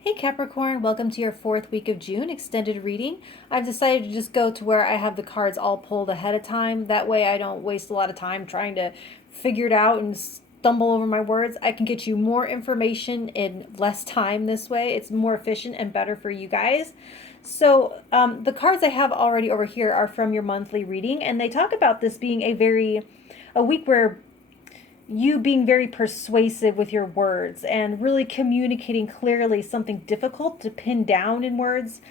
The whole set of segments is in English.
Hey Capricorn, welcome to your fourth week of June extended reading. I've decided to just go to where I have the cards all pulled ahead of time. That way I don't waste a lot of time trying to figure it out and stumble over my words. I can get you more information in less time this way. It's more efficient and better for you guys. So the cards I have already over here are from your monthly reading, and they talk about this being a week where you being very persuasive with your words and really communicating clearly something difficult to pin down in words.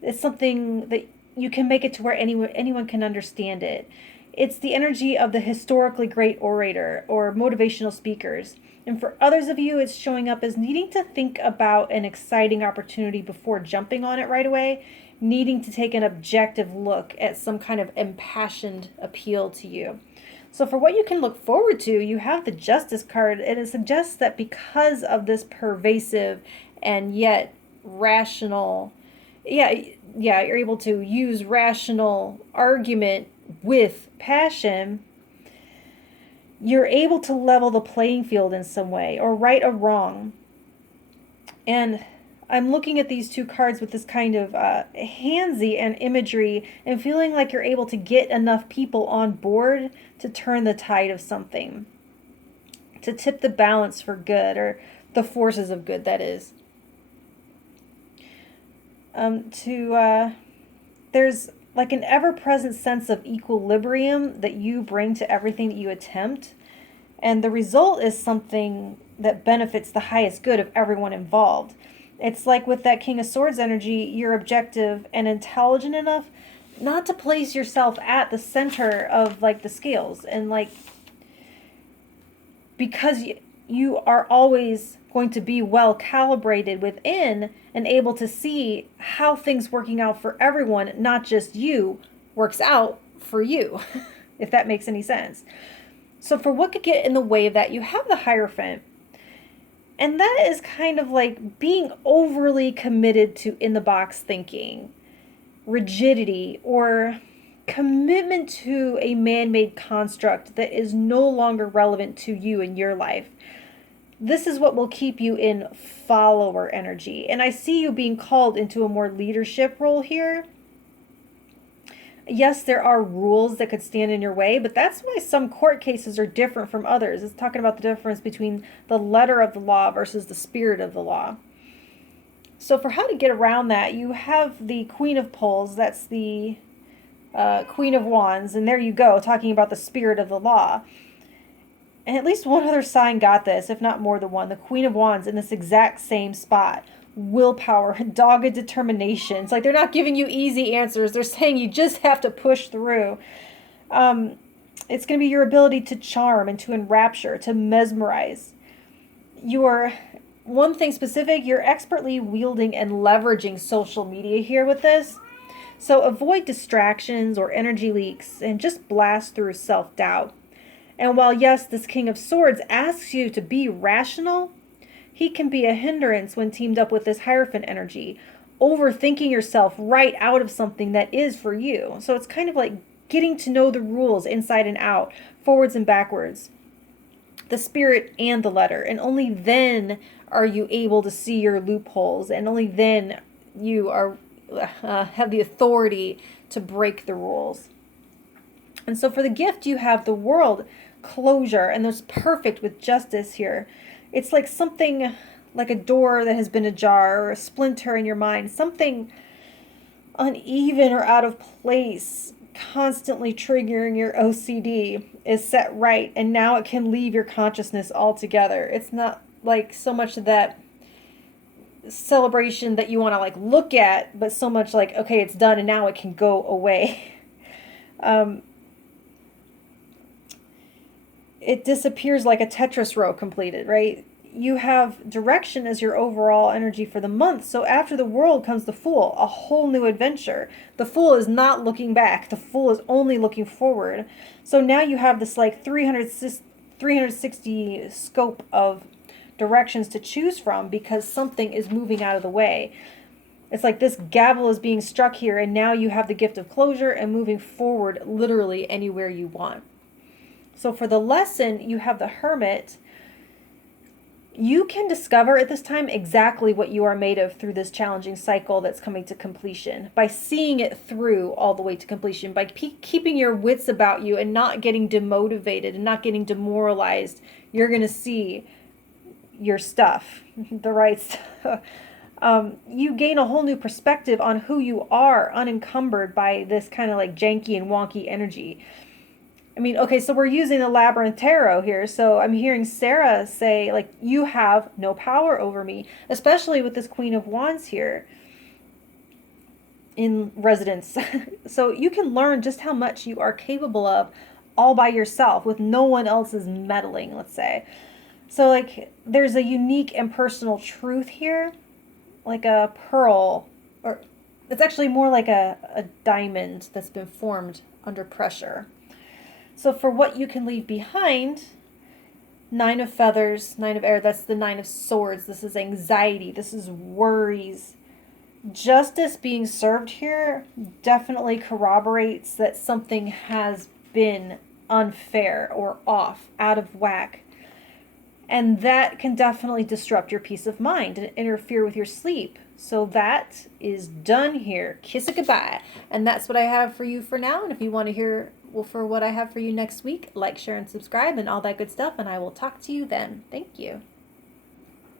It's something that you can make it to where anyone can understand it. It's the energy of the historically great orator or motivational speakers. And for others of you, it's showing up as needing to think about an exciting opportunity before jumping on it right away, needing to take an objective look at some kind of impassioned appeal to you. So for what you can look forward to, you have the Justice card, and it suggests that because of this pervasive and yet rational, you're able to use rational argument with passion, you're able to level the playing field in some way or right a wrong. And I'm looking at these two cards with this kind of handsy and imagery and feeling like you're able to get enough people on board to turn the tide of something, to tip the balance for good, or the forces of good, that is. There's like an ever-present sense of equilibrium that you bring to everything that you attempt, and the result is something that benefits the highest good of everyone involved. It's like with that King of Swords energy, you're objective and intelligent enough not to place yourself at the center of like the scales, and like because you are always going to be well calibrated within and able to see how things working out for everyone, not just you, works out for you, if that makes any sense. So for what could get in the way of that, you have the Hierophant. And that is kind of like being overly committed to in the box thinking, rigidity, or commitment to a man-made construct that is no longer relevant to you in your life. This is what will keep you in follower energy. And I see you being called into a more leadership role here. Yes, there are rules that could stand in your way, but that's why some court cases are different from others. It's talking about the difference between the letter of the law versus the spirit of the law. So for how to get around that, you have the Queen of Pulls, that's the Queen of Wands, and there you go, talking about the spirit of the law. And at least one other sign got this, if not more than one, the Queen of Wands in this exact same spot. Willpower, dogged determination. It's like they're not giving you easy answers. They're saying you just have to push through. It's going to be your ability to charm and to enrapture, to mesmerize. Your one thing specific, you're expertly wielding and leveraging social media here with this. So avoid distractions or energy leaks and just blast through self-doubt. And while, yes, this King of Swords asks you to be rational, he can be a hindrance when teamed up with this Hierophant energy, overthinking yourself right out of something that is for you. So it's kind of like getting to know the rules inside and out, forwards and backwards, the spirit and the letter. And only then are you able to see your loopholes, and only then you are have the authority to break the rules. And so for the gift, you have the World, closure, and there's perfect with Justice here. It's like something like a door that has been ajar or a splinter in your mind, something uneven or out of place, constantly triggering your OCD is set right, and now it can leave your consciousness altogether. It's not like so much that celebration that you want to like look at, but so much like, okay, it's done and now it can go away. It disappears like a Tetris row completed, right? You have direction as your overall energy for the month. So after the World comes the Fool, a whole new adventure. The Fool is not looking back. The Fool is only looking forward. So now you have this like 360 scope of directions to choose from because something is moving out of the way. It's like this gavel is being struck here, and now you have the gift of closure and moving forward literally anywhere you want. So for the lesson, you have the Hermit. You can discover at this time exactly what you are made of through this challenging cycle that's coming to completion, by seeing it through all the way to completion, by keeping your wits about you and not getting demotivated and not getting demoralized. You're going to see your stuff, the right stuff. You gain a whole new perspective on who you are, unencumbered by this kind of like janky and wonky energy. I mean, okay, so we're using the Labyrinth Tarot here. So I'm hearing Sarah say, like, you have no power over me, especially with this Queen of Wands here in residence. So you can learn just how much you are capable of all by yourself with no one else's meddling, let's say. So, like, there's a unique and personal truth here, like a pearl, or it's actually more like a diamond that's been formed under pressure. So for what you can leave behind, 9 of feathers, 9 of air, that's the 9 of swords. This is anxiety. This is worries. Justice being served here definitely corroborates that something has been unfair or off, out of whack. And that can definitely disrupt your peace of mind and interfere with your sleep. So that is done here. Kiss it goodbye. And that's what I have for you for now. And if you want to hear for what I have for you next week, like, share, and subscribe and all that good stuff. And I will talk to you then. Thank you.